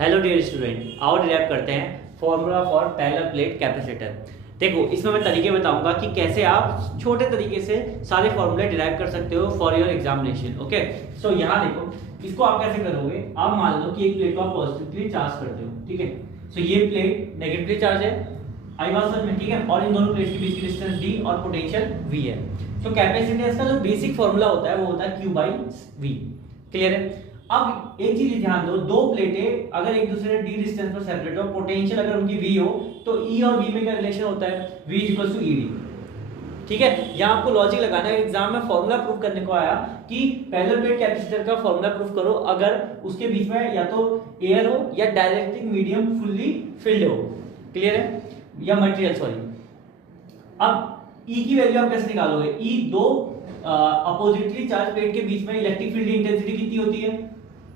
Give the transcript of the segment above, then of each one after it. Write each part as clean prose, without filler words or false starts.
Hello dear student, आओ derive करते हैं formula for parallel plate capacitor. देखो, इसमें मैं तरीके बताऊंगा कि कैसे आप छोटे तरीके से सारे फॉर्मूले डिराइव कर सकते हो फॉर योर एग्जामिनेशन। ओके, सो यहाँ देखो, इसको आप कैसे करोगे। आप मान लो कि एक प्लेट को आप पॉजिटिवली चार्ज करते हो, ठीक है। सो ये प्लेट नेगेटिवली चार्ज है आई वाज में, ठीक है, और इन दोनों प्लेट के बीच की डिस्टेंस d और पोटेंशियल v है। सो कैपेसिटेंस का जो बेसिक फॉर्मूला होता है वो होता है q बाई v। क्लियर है। अब एक चीज ध्यान दो, दो प्लेटें अगर एक दूसरे d डिस्टेंस पर सेपरेट हो, पोटेंशियल अगर उनकी v हो, तो E और V में क्या रिलेशन होता है, v = ED। ठीक है, यहाँ आपको लॉजिक लगाना है। एग्जाम में फॉर्मूला प्रूफ करने को आया कि पैरेलल प्लेट कैपेसिटर का फॉर्मूला प्रूफ करो अगर उसके बीच में या तो एयर हो या डाइलेक्ट्रिक मीडियम फुल्ली फिल्ड हो। क्लियर है, या मटेरियल, सॉरी। अब E की वैल्यू आप कैसे निकालोगे। E दो अपोजिटली चार्ज प्लेट के बीच में इलेक्ट्रिक फील्ड इंटेंसिटी कितनी होती है।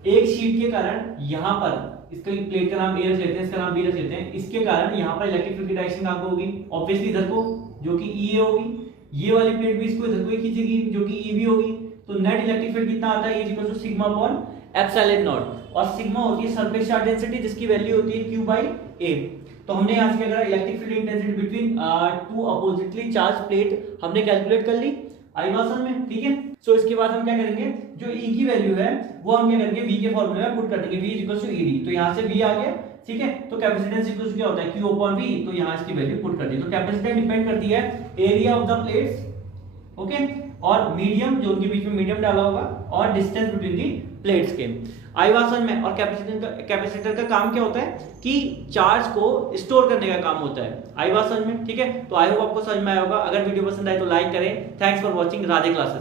एक शीट के कारण यहाँ पर इसका प्लेट का नाम ए रख लेते हैं, इसका नाम बी रख लेते हैं। इसके कारण यहाँ पर इलेक्ट्रिक फील्ड की डायरेक्शन कहाँ को होगी, ऑब्वियसली इधर को, जो कि ई ए होगी। ये वाली प्लेट भी इसको इधर को ही खींचेगी, जो कि ई बी होगी। तो नेट इलेक्ट्रिक फील्ड कितना आता है, equal to sigma upon epsilon naught. और सिग्मा होती है सरफेस चार्ज डेंसिटी, जिसकी वैल्यू होती है q बाई a। तो हमने यहाँ से क्या करा, electric field intensity between two oppositely charge plate हमने कैलकुलेट कर ली आई वासन में, ठीक है। सो इसके बाद हम क्या करेंगे, जो E की वैल्यू है वो हम क्या करेंगे, V के फॉर्मूले में पुट कर देंगे, V = ED। तो यहाँ से V आ गया, ठीक है। तो कैपेसिटेंस इक्वल क्या होता है, Q upon V। तो यहाँ इसकी वैल्यू पुट कर दी। तो कैपेसिटेंस डिपेंड करती है area of the plates, okay, और मीडियम, जो उनके बीच में मीडियम डाला होगा, और डिस्टेंस बिटवीन दी प्लेट्स के आई वासन में। और कैपेसिटर का काम क्या होता है कि चार्ज को स्टोर करने का काम होता है आई वासन में, ठीक है। तो आई होप आपको समझ में आया होगा। अगर वीडियो पसंद आए तो लाइक करें। Thanks for watching. Radhe classes.